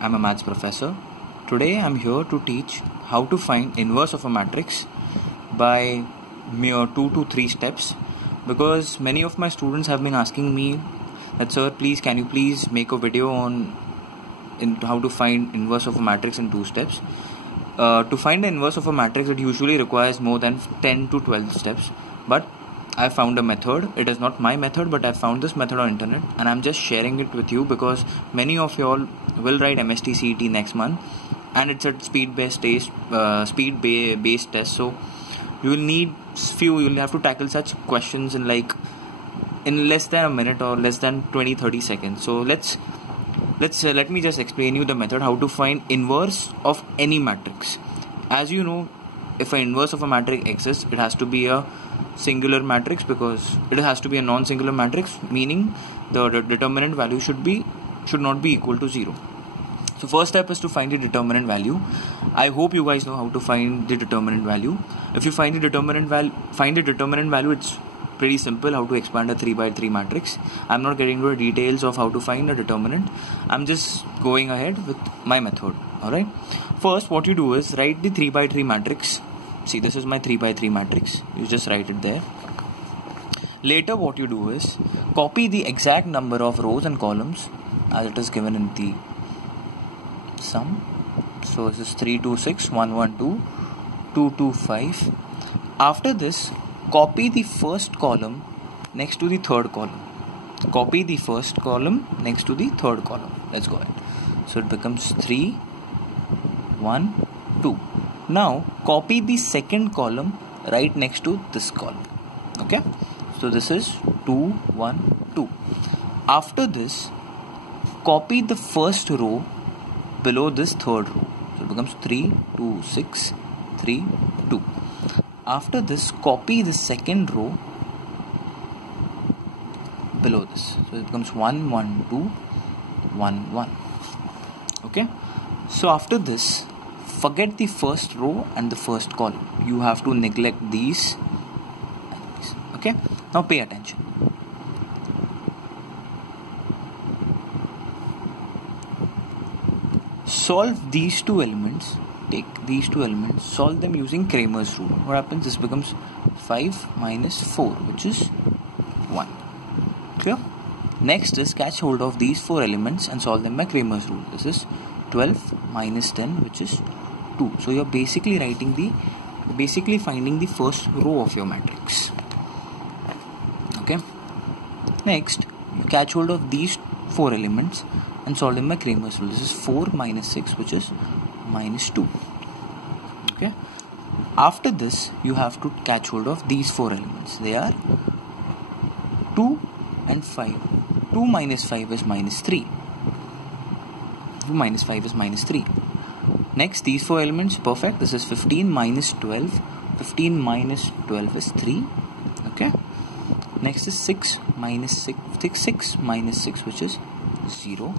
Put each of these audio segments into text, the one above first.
I'm a maths professor. Today I'm here to teach how to find inverse of a matrix by mere 2 to 3 steps, because many of my students have been asking me that, sir, can you please make a video on how to find inverse of a matrix in 2 steps. To find the inverse of a matrix, it usually requires more than 10 to 12 steps, but I found a method. It is not my method, but I found this method on internet and I'm just sharing it with you because many of you all will write MST CET next month and it's a speed-based test, so you'll have to tackle such questions in less than a minute or less than 20-30 seconds. So let me just explain you the method how to find inverse of any matrix. As you know, if an inverse of a matrix exists, it has to be a singular matrix, because it has to be a non-singular matrix, meaning the determinant value should not be equal to 0. So first step is to find the determinant value. I hope you guys know how to find the determinant value. If you find the determinant value, it's pretty simple how to expand a 3x3 matrix. I'm not getting into the details of how to find a determinant. I'm just going ahead with my method. Alright. First, what you do is write the 3x3 matrix. See, this is my 3x3 matrix. You just write it there. Later, what you do is copy the exact number of rows and columns as it is given in the sum. So this is 326, 112, 225. After this, copy the first column next to the third column. Copy the first column next to the third column. Let's go ahead. So it becomes 3, 1, 2. Now copy the second column right next to this column. Okay. So this is 2, 1, 2. After this, copy the first row below this third row. So it becomes 3, 2, 6, 3, 2. After this, copy the second row below this. So it becomes 1, 1, 2, 1, 1. Okay. So after this, forget the first row and the first column. You have to neglect these and these. Okay. Now pay attention. Solve these two elements. Take these two elements, solve them using Cramer's rule. What happens? This becomes 5 minus 4, which is 1. Clear? Next is catch hold of these 4 elements and solve them by Cramer's rule. This is 12 minus 10, which is 2. So you're basically finding the first row of your matrix. Okay. Next, you catch hold of these 4 elements and solve them by Cramer's rule. This is 4 minus 6, which is minus 2. Okay. After this, you have to catch hold of these 4 elements. They are 2 and 5. 2 minus 5 is minus 3. 2 minus 5 is minus 3. Next, these 4 elements, perfect. This is 15 minus 12. 15 minus 12 is 3. Okay. Next is 6 minus 6. 6 minus 6, which is 0.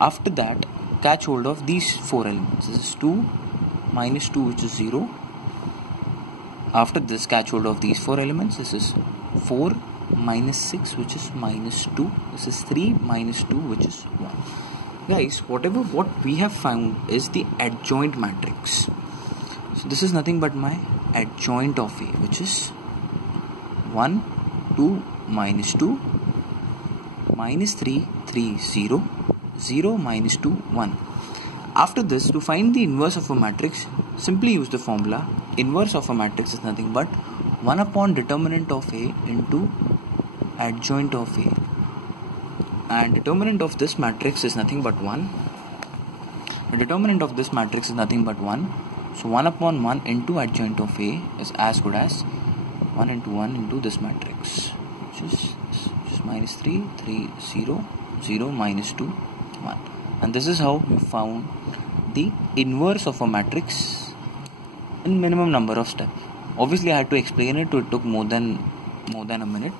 After that, catch hold of these 4 elements. This is 2 minus 2, which is 0. After this, catch hold of these 4 elements. This is 4 minus 6, which is minus 2. This is 3 minus 2, which is 1. Guys, what we have found is the adjoint matrix. So this is nothing but my adjoint of A, which is 1, 2, minus 2, minus 3, 3, 0, 0, minus 2, 1. After this, to find the inverse of a matrix, simply use the formula. Inverse of a matrix is nothing but 1 upon determinant of A into adjoint of A. And determinant of this matrix is nothing but 1. The determinant of this matrix is nothing but 1. So 1 upon 1 into adjoint of A is as good as 1 into 1 into this matrix, which is minus 3, 3, 0, 0, minus 2, 1. And this is how we found the inverse of a matrix in minimum number of steps. Obviously, I had to explain it, so it took more than a minute.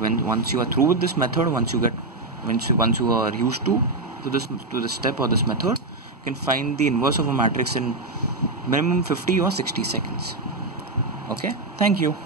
But once you are through with this method, once you are used to this step or this method, you can find the inverse of a matrix in minimum 50 or 60 seconds. Okay, thank you.